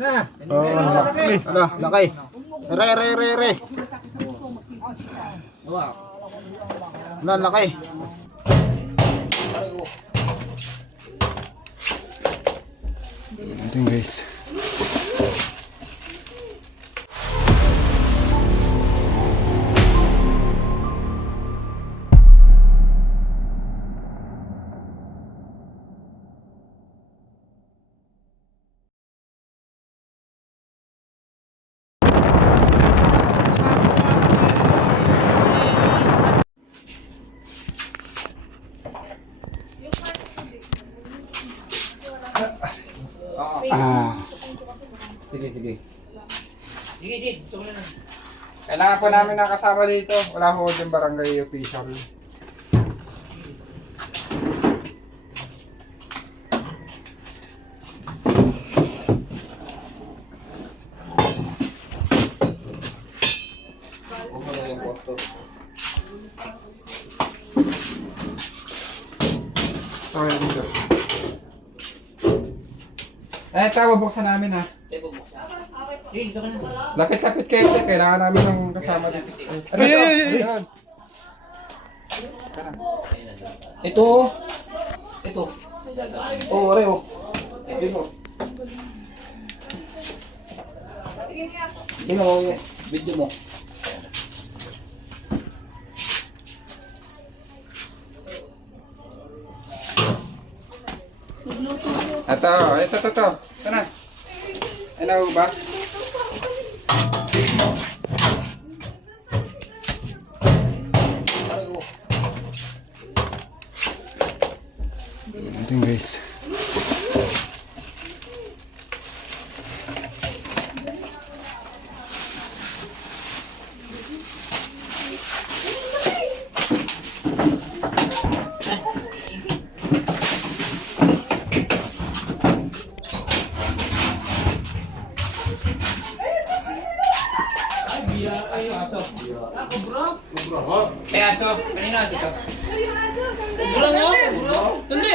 Na. Oh, laki. Ano, laki. Re. Ano, laki. Ito guys. Sige. Kailangan po namin nakasama dito. Wala ko yung barangay official. Okay, dito. Ito, bubuksan namin ha. Lapit-lapit kayo. Kailangan namin ng kasama dito. Ay. Ito. Oh, Oreo. Dito. Dino mo, video mo. Ito. Ito na. Ano ba? Ito guys. Aso. Kanina aso to? Kubra nga. Tundi.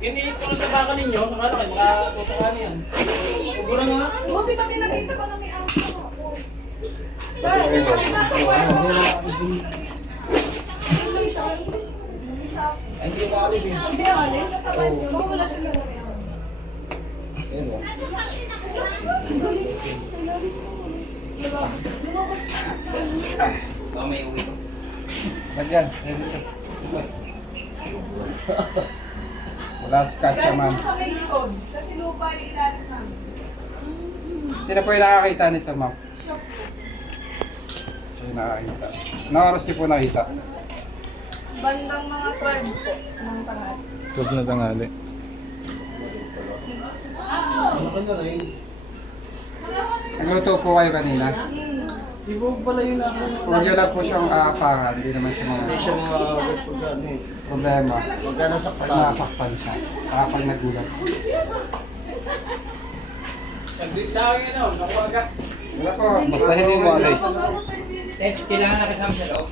Hindi ko na tabakan ninyo. Nakala kayo makatutukan yan. Kubra nga. Buti pa tinakita ko na may aso. Hindi mo alis eh. Hindi alis. Wala sila na may aso. Ayun mo. May uwi ko. Ba't yan? Wala si Katyaman. Kami likod. Kasi lupa yung ilalim namin. Sino po yung nakakita nito, ma'am? Siya yung nakakita. Anong oras niyo po nakita? Bandang mga 12 po. Ng tangal. Tug na tangali. Ano ka na rin? Nagluto po kayo kanina? Ibo pala yung nakakita. Huwag yun lang po siyang aapakan. Hindi naman siya mga Siya mga pagkano eh. problema. Magkano sa Pag nasakpan siya. Saka pag nagulat. Nag-greet na ako yun, nakuha agad. Wala po. Basta hindi mo alis. Kailangan nakasama siya loob.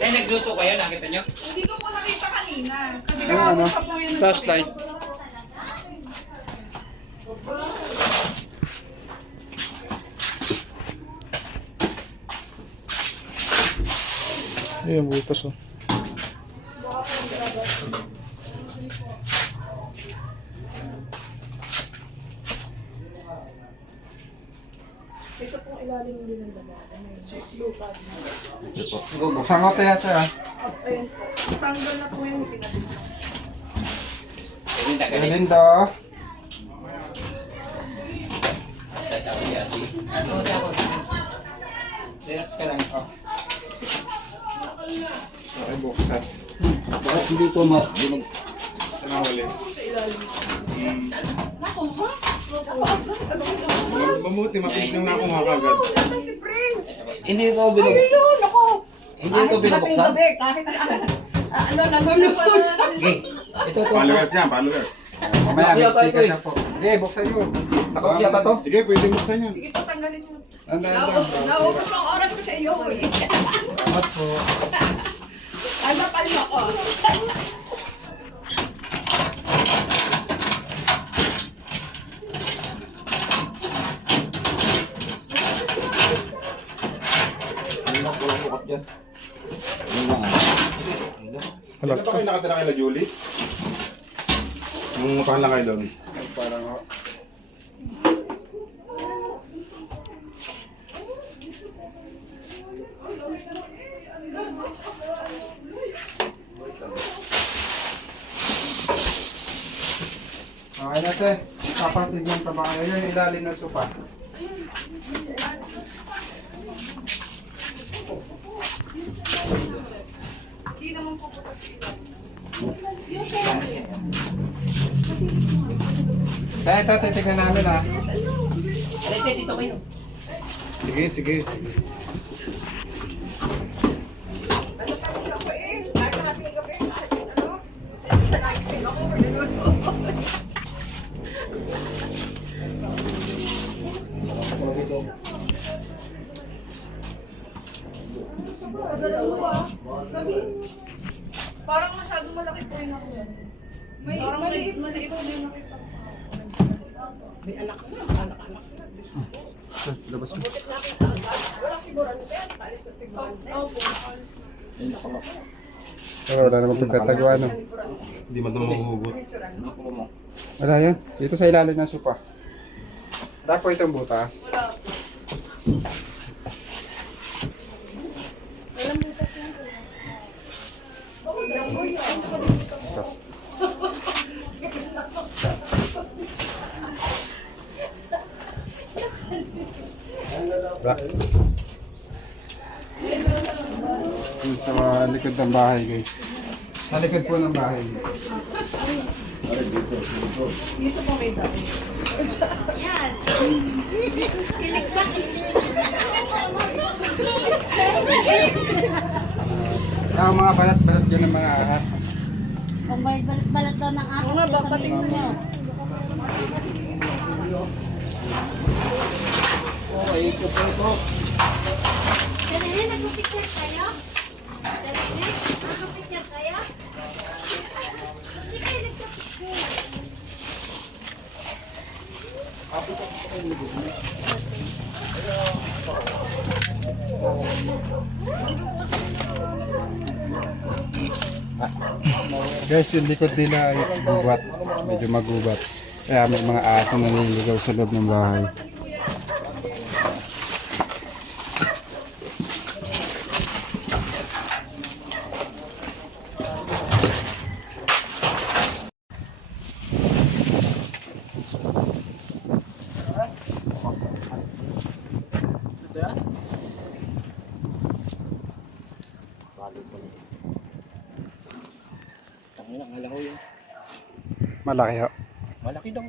Kaya nagluto kayo, nakita nyo? Hindi ko po nakita kanina. Kasi Ano, ano? nakapasa po yun. Flashlight. Ayan, butas oh. Ito pong ilalim din ng dalawa. Lupa din. Buksan ko tayo ito ah. Ayun po. Tanggal na po yung pinabili. Lindo. Relax ka lang. Okay, buksan. Bakit hindi ko ma-dinog? Tinawali. Naku, ha? Mabuti, matilis nang nakuha kagad. Nasaan si Prince? Hindi ito binubuksan. Ayun, ako. Hindi ito binubuksan? Kahit ano, nandun pa na. Okay. Ito. Followers yan, followers. Mamaya, may Nakakita ito sticker eh. na po. Sige, buksan nyo. Nakapag yata to? Sige, pwedeng buksan yan. Sige po, tanggalin mo. Ano. Naubos ng oras ko sa iyo eh. Salamat po. Ano pa Dito pa kayo nakatira kay La Julie? Mukhang lang kayo doon. Parang okay na te, papatignan pa ba kayo yung ilalim ng sopa? Hindi naman po po kasi. Kaya ito, titignan namin ha. Alete, dito kayo. Sige, sige. Parang masyado malaki po yung ako. Parang maliit po yung nakita. May anak na, anak-anak na. Labas mo. Wala siguro ano ba yan? Paris na siguro. Oh, wala namang pagtataguan no. Hindi man ito mahuhugot. Wala yan, dito sa ilalim ng sopa. Wala po itong butas. Wala po. Alam mo kasi yan. Bakit lang po yun? Wala. Yun sa likod ng bahay guys. Sa likod po ng bahay. Dito po may dami. Yan. Ang mga balat-balat yun ng mga ahas. Kung may balat daw ng ako, nga, babalik sasabihin niyo. Kanina, nagpipicture kayo? Kanina, nagpipicture kayo? Sige, nagpipicture. Guys, yung likod nila ay gubat. Medyo magubat. Kaya may mga aso na nililigaw sa loob ng bahay. Malaki ho. Malaki daw.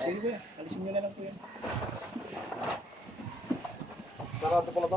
Sige kuya, alisin nyo na lang kuya. Sarado ko na ba?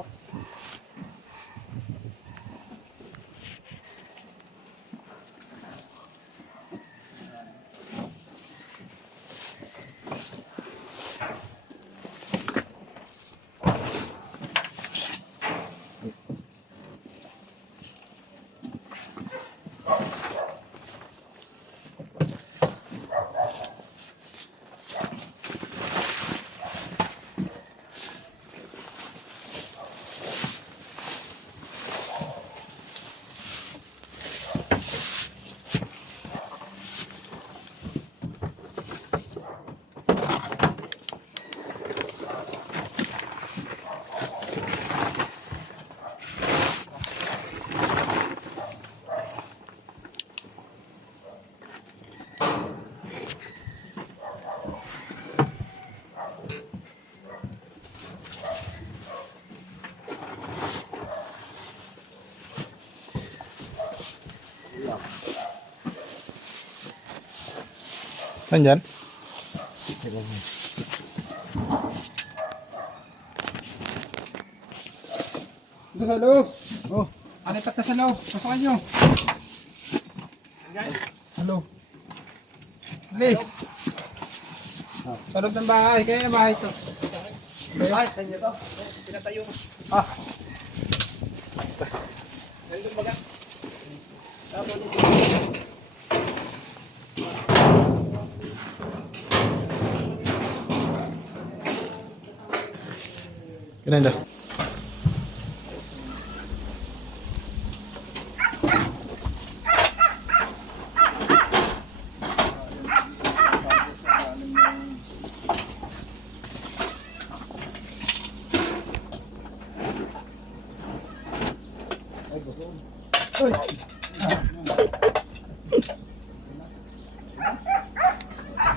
Nandyan? Ito sa loob. Oh, alipat na sa loob. Pasukan nyo. Sa loob. Please. Sa loob ng bahay. Kaya na bahay ito. Ay, sa inyo to. Pinatayo. Ah. Nandun baga. Tapos dito. Ganda.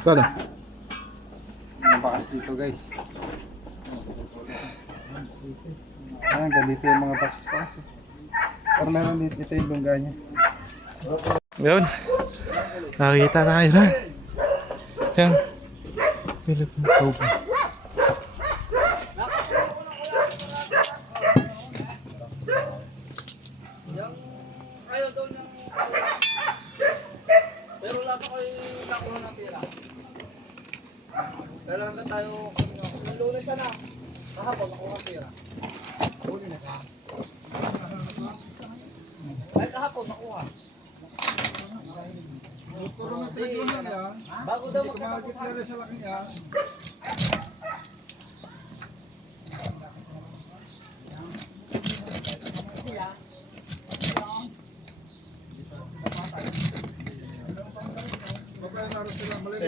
Ito na. May bakas dito guys. Ayan, ganito yung mga bakas-bakas eh. Pero meron dito yung lungga niya. Yun. Nakikita na kayo na. Siyang Philippine Cobra. Ayaw daw niyang... Pero wala pa kayo nakuha ng pera. Kailangan na tayo... Nang Lunes na. Kahapon nakuha ng pera. Huli na ka. Ay kahapon nakuha. Bago daw magkatapos sa laki niya.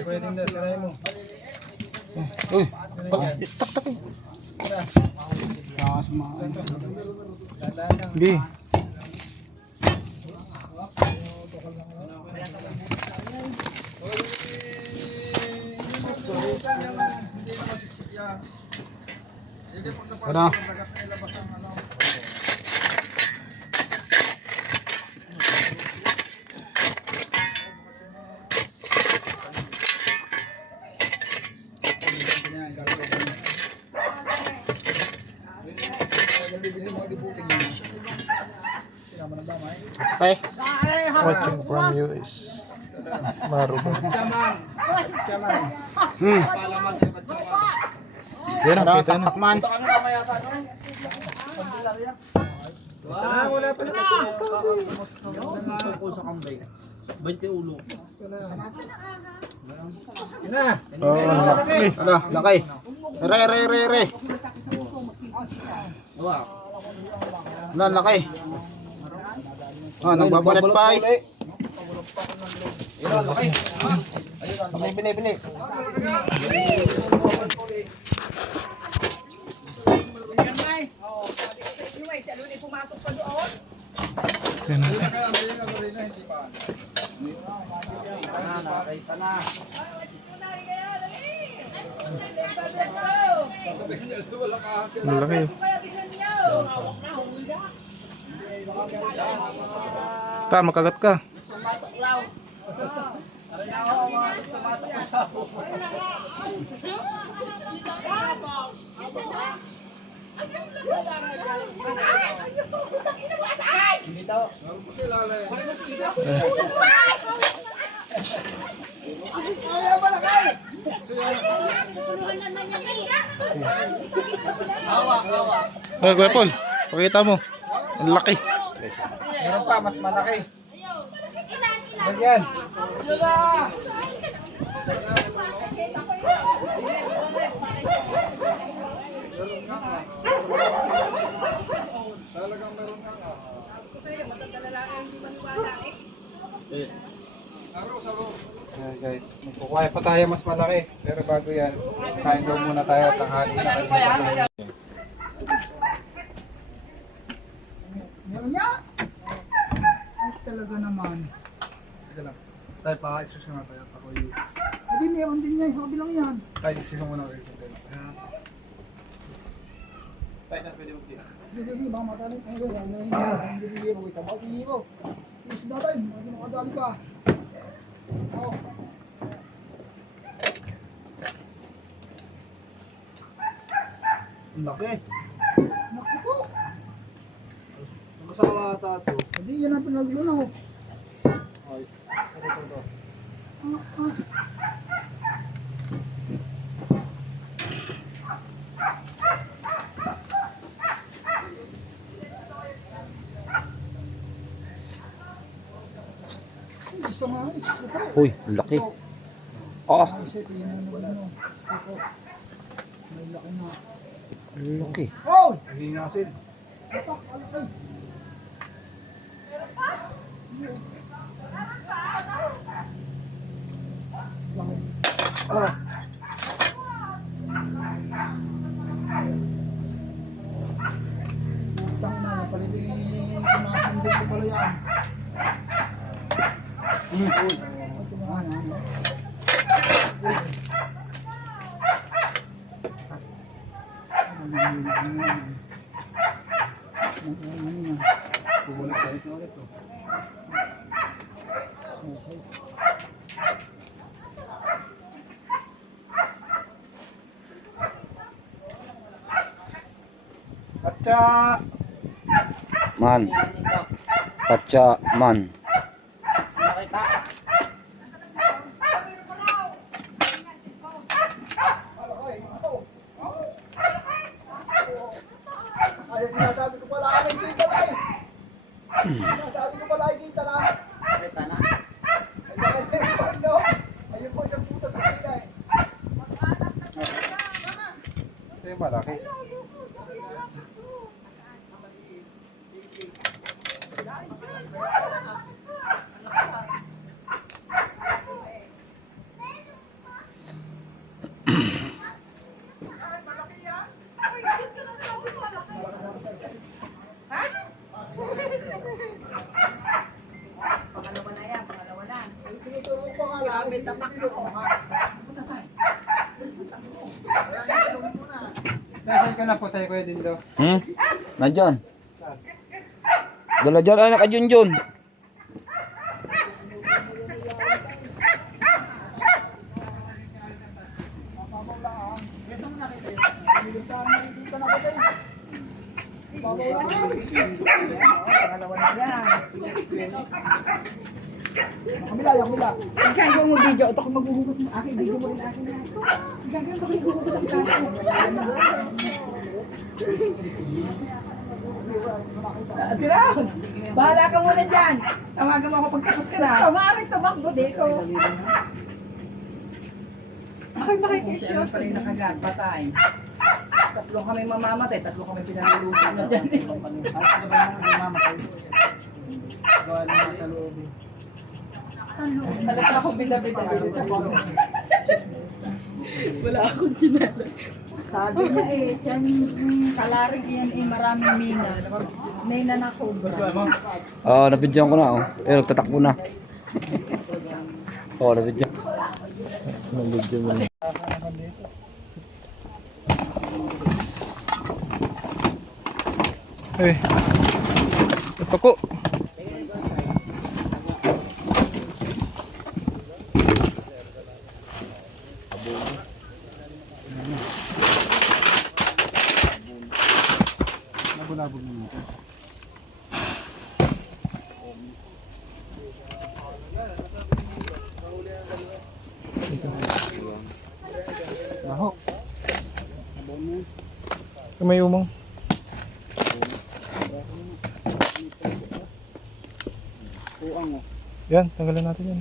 Pwede na sila mo. Uy, tak-tak eh. Hindi. Ano? Okay. Watching from you is Maruba. Yan ang kita na. Ito kami mamaya sa ano? Wala pa naman sinasabi. Tungkol sa kambay. 20 ulo. Oo, laki. Ala, laki. Re. Wow. Ala, laki. Ah, nagbabalat pa eh. Ito, laki. Bili. Yan na. Nakita na. Malaki. Makagat ka. Ay, Kuya Paul, pakita mo. Ang laki. Meron pa, mas malaki. Yan. Talagang meron nga. Ayan guys, magkukuha pa tayo mas malaki. Pero bago yan, kain daw muna tayo at tanghali na kayo. Meron niya! Ay talaga naman. Sige lang. Tayo pa, isus nga tayo. Ako yung... Hindi, meron din niya. Sa kabilang yan. Tayo, isus mo na kayo. Tayo na pwede mag-tira. Sige, baka matalik. Ay, hindi mo kita. Bakit hindi mo? Isus na tayo. Hindi mo kadali pa. Oh. Ang laki. Laki po. Kasama ata ito. Hindi, yan ang pinaglulaw. Ay, ito. Gusto nga, ito. Uy, laki. Ah, Kasi pinanong mo. Ito. May laki na. laki. Oh! Hindi nga asin. Atak, alakay. Ah. Putang na, palibig kumasundin ko pala yan. Atcha! Man. Katsa man. Ay, sinasabi ko pala, ay, kita na eh. Sinasabi ko pala, ay, kita na. Kita na? Ayun po, isang putas na kita eh. Ito yung malaki. Tinuturo ko nga lang, may tapak ko. Nasaan ka na po tayo kuya din daw? Nandyan. Dala dyan, ay nakajunjun. Kamila, kamila. Kaya ko mo video, ito ko maghuhugas mo akin, video mo rin akin na. Gagawin ko maghuhugas ang kaso. Tira, bahala ka muna dyan. Tawagan mo ako pagtapos ka na. Gusto, maaaring tumakbo dito. Bakit makikisyoso? Siyempre nakagat, patay. Tatlo kami mamamatay, tatlo kami pinalulusin na dyan. Gawa naman sa loob. Halos ako bida-bida. Wala akong kinala. Sabi niya eh, yan kalarig yan eh, maraming mina. Mina na cobra. Ah, nabidyan ko na oh. Eh, nagtatakbo na. Oh, nabidyan. Nabidyan mo na. Eh. Ito ko. Nabulabog mo ito. Mahok. May umang. Yan, tanggalan natin yan.